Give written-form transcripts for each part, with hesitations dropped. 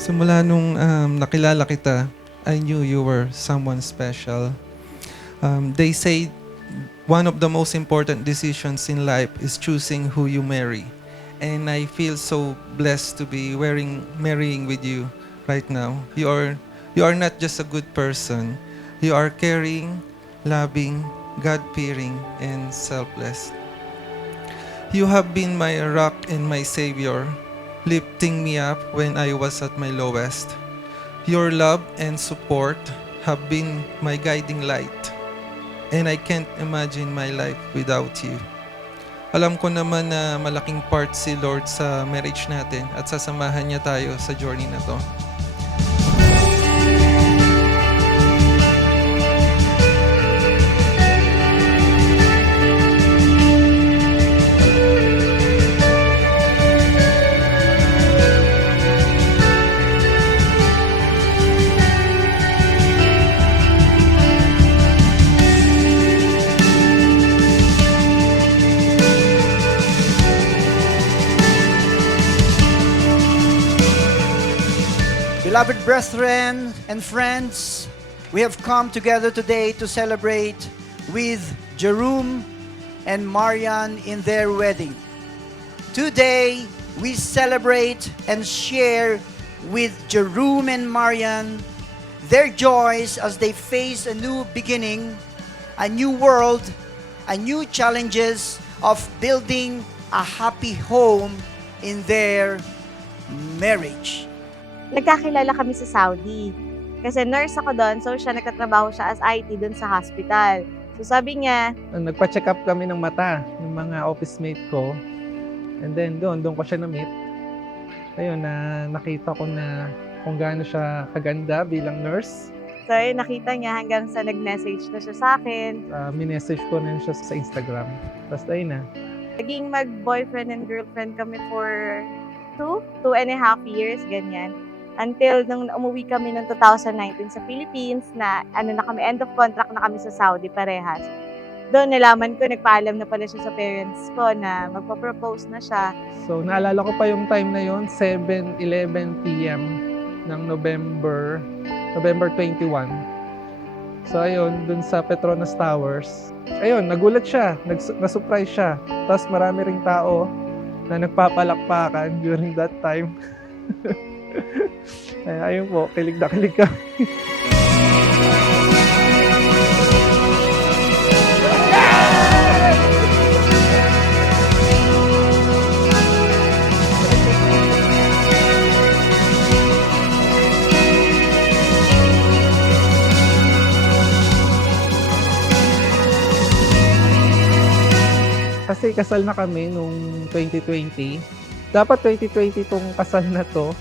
Simula nung nakilala kita, I knew you were someone special. They say one of the most important decisions in life is choosing who you marry. And I feel so blessed to be marrying with you right now. You are not just a good person. You are caring, loving, God-fearing, and selfless. You have been my rock and my savior, lifting me up when I was at my lowest. Your love and support have been my guiding light, and I can't imagine my life without you. Alam ko naman na malaking part si Lord sa marriage natin at sasamahan niya tayo sa journey na to. Beloved brethren and friends, we have come together today to celebrate with Jerome and Marian in their wedding. Today, we celebrate and share with Jerome and Marian their joys as they face a new beginning, a new world, a new challenges of building a happy home in their marriage. Nagkakilala kami sa Saudi. Kasi nurse ako doon, so nagtatrabaho siya as IT doon sa hospital. So sabi niya, Nagpa-check up kami ng mata ng mga office mate ko. And then doon ko siya na-meet. Ayun, nakita ko na kung gaano siya kaganda bilang nurse. so nakita niya hanggang sa nag-message na siya sa akin. Minessage ko na siya sa Instagram. Tapos ayun na. Naging mag-boyfriend and girlfriend kami for 2.5 years, ganyan. Until nung umuwi kami noong 2019 sa Philippines na na kami, end of contract na kami sa Saudi parehas. Doon nalaman ko, nagpaalam na pala siya sa parents ko na magpo-propose na siya. So naalala ko pa yung time na yon, 7:11 p.m. ng November 21. So ayun, dun sa Petronas Towers. Ayun, nagulat siya, na-surprise siya. Tapos marami ring tao na nagpapalakpakan during that time. Ayun po, kilig na kilig kami. Kasi kasal na kami nung 2020. Dapat 2020 tong kasal na to.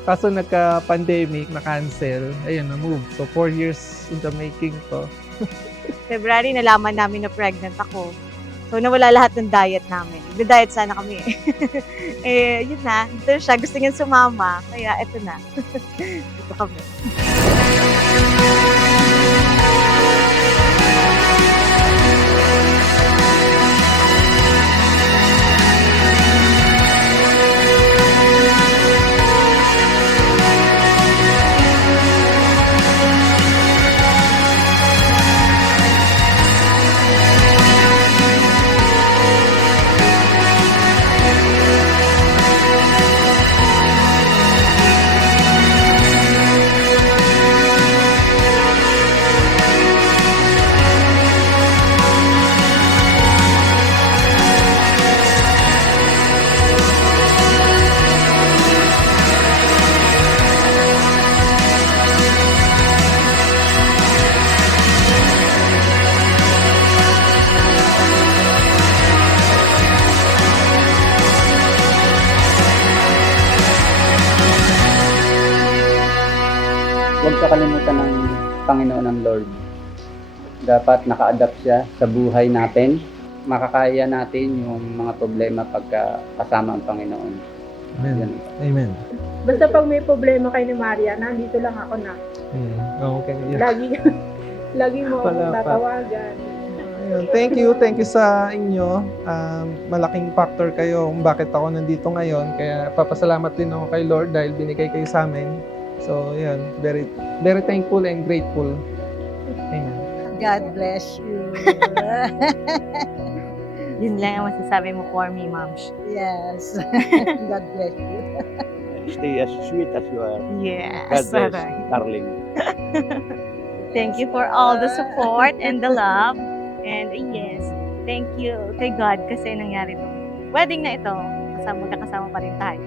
Kaso nagka-pandemic, na-cancel. Ayun, na-move. So 4 years in the making to. February, nalaman namin na pregnant ako. So nawala lahat ng diet namin. Nag-diet sana kami yun na. Ito siya, gusto niya sumama. Kaya eto na. Ito kami. Huwag kakalimutan ng Panginoon ng Lord. Dapat naka-adapt siya sa buhay natin. Makakaya natin yung mga problema pagka kasama ang Panginoon. Amen. Yan. Amen. Basta pag may problema kay ni Maria, nandito lang ako na. Okay. Yeah. Lagi mo akong Wala pa. tatawagan. Ayun, thank you sa inyo. Malaking factor kayo kung bakit ako nandito ngayon. Kaya papasalamat din ako kay Lord dahil binigay kayo sa amin. So, yun, very, very thankful and grateful. Amen. God bless you. Yun lang ang masasabi mo for me, ma'am. Yes. God bless you. Stay as sweet as you are. Yes. God bless, darling. Thank you for all the support and the love. And yes, thank you kay God kasi nangyari to. Wedding na ito, magkakasama pa rin tayo.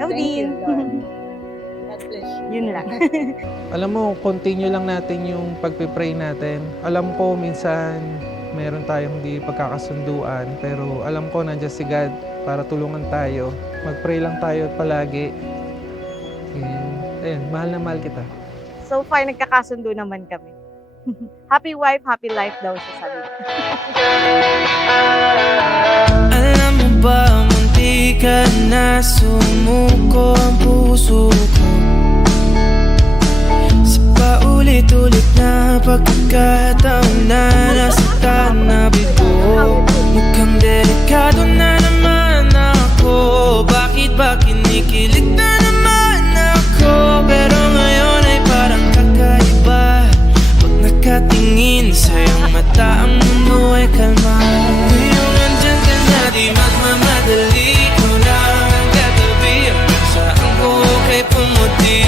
Ikaw Thank din. you, Lord. God bless you. Yun lang. Alam mo, continue lang natin yung pagpipray natin. Alam ko, minsan, meron tayong di pagkakasunduan. Pero alam ko, nandiyan si God para tulungan tayo. Mag-pray lang tayo palagi. And, ayun, mahal na mahal kita. So far, nagkakasundo naman kami. Happy wife, happy life daw siya sabi. Alam mo ba, munti ka na sumuko ang puso ko sa paulit-ulit na pagkakataon na nasaktan na bigo. Mukhang delikado na naman ako. Bakit ba kinikilig na naman ako? Pero ngayon ay parang kakaiba. Pag nakatingin sa iyong mata, ang mundo ay kalma. Ngayong andyan ka na, di magmamadali. Ikaw lang ang katabi. Saan ko kay pumuti?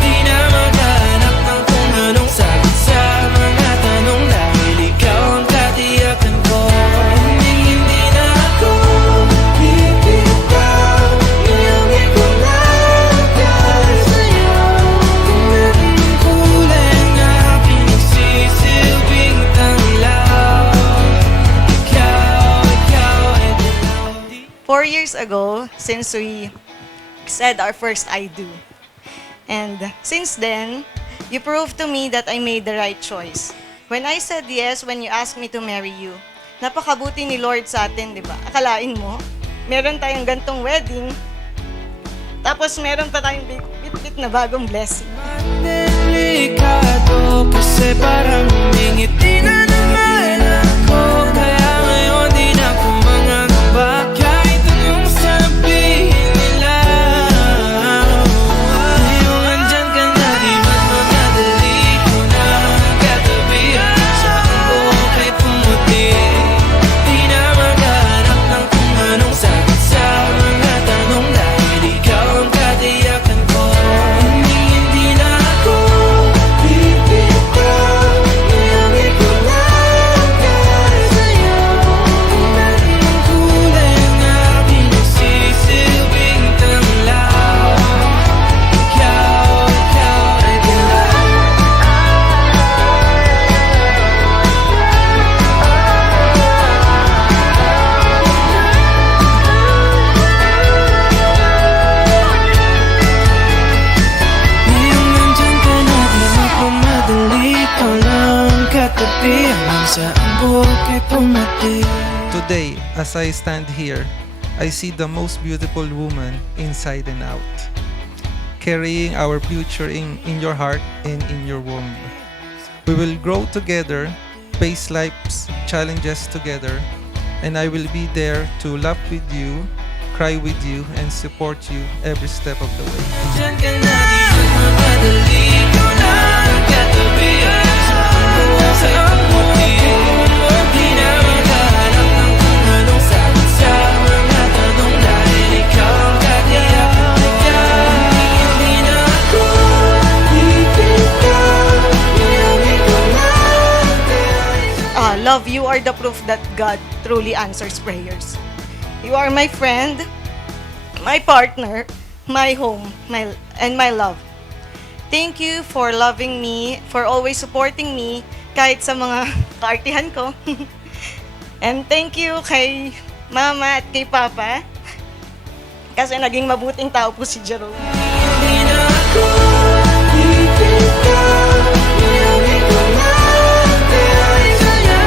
Di na maghanap ng kung anong sagot sa mga tanong. Dahil ikaw ang katiyakan ko. Hindi na ako bibitaw. Ngayong ikaw lang para sa'yo. Kung anong kulay na pinagsisilbing tanglaw. Ikaw ay dilaw. 4 years ago, since we said our first I do. And since then, you proved to me that I made the right choice. When I said yes, when you asked me to marry you, napakabuti ni Lord sa atin, di ba? Akalain mo, meron tayong gantong wedding, tapos meron pa tayong bit-bit na bagong blessing. Delikado kasi parang humingiti na naman ako. Kaya ngayon di na ako mangangamba kahit anong sabihin nila. Ngayong andyan ka na, di magmamadali. Ikaw na ang katabi. Saan ko kay pumuti? Di na maghanap ng kung anong sagot sa mga tanong. Dahil ikaw ang katiyakan ko. Hindi na ako bibitaw. Ngayong ikaw lang para sa'yo. Kung anong kulay na pinagsisilbing tanglaw. Ikaw ay dilaw. Ngayong nandyan ka na, di magmamadali. Ikaw lang ang katabi. Hanggang saan buhok ay pumati. Today, as I stand here, I see the most beautiful woman inside and out, carrying our future in your heart and in your womb. We will grow together, face life's challenges together, and I will be there to laugh with you, cry with you, and support you every step of the way. Diyan ka na, di magmamadali. Ikaw lang ang katabi. Saan buti? Di na maghanap ng kung anong sagot sa mga tanong. Dahil ikaw ang katiyakan ko. Hindi na ako bibitaw. Ngayong ikaw lang. Love, you are the proof that God truly answers prayers. You are my friend, my partner, my home, and my love. Thank you for loving me, for always supporting me, kahit sa mga kaartihan ko. And thank you kay Mama at kay Papa, kasi naging mabuting tao po si Jerome. Hindi na ako bibitaw. Ngayong ikaw lang para sa'yo.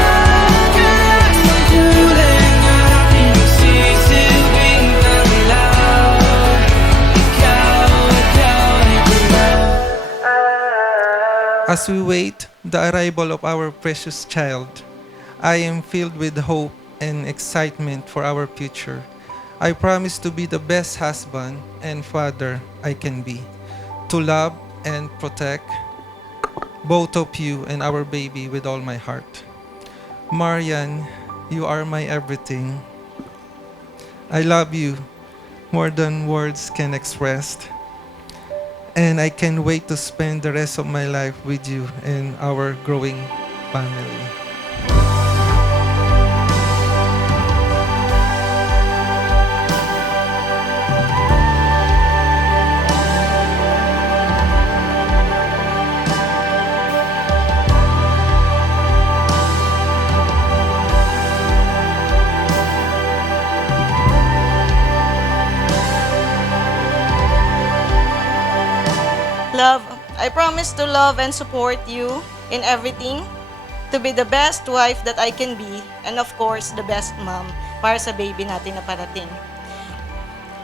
Kahit ang kulay na pinagsisilbing tanglaw. Ikaw ay dilaw. As we wait the arrival of our precious child, I am filled with hope and excitement for our future. I promise to be the best husband and father I can be, to love and protect both of you and our baby with all my heart. Marian, you are my everything. I love you more than words can express. And I can't wait to spend the rest of my life with you and our growing family. Love, I promise to love and support you in everything, to be the best wife that I can be, and of course, the best mom para sa baby natin na parating.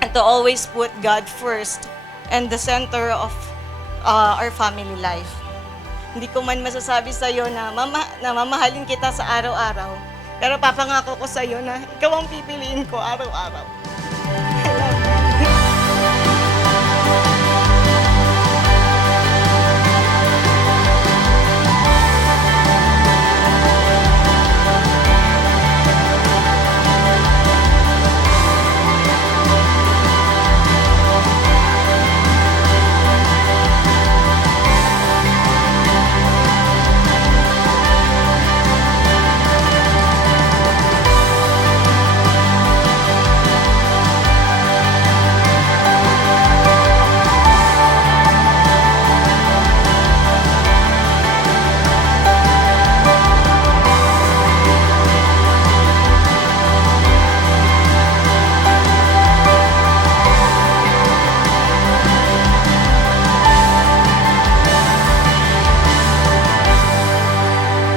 And to always put God first and the center of our family life. Hindi ko man masasabi sa iyo na mamahalin kita sa araw-araw, pero papangako ko sa iyo na ikaw ang pipiliin ko araw-araw. I love you.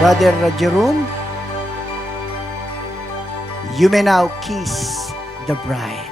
Brother Jerome, you may now kiss the bride.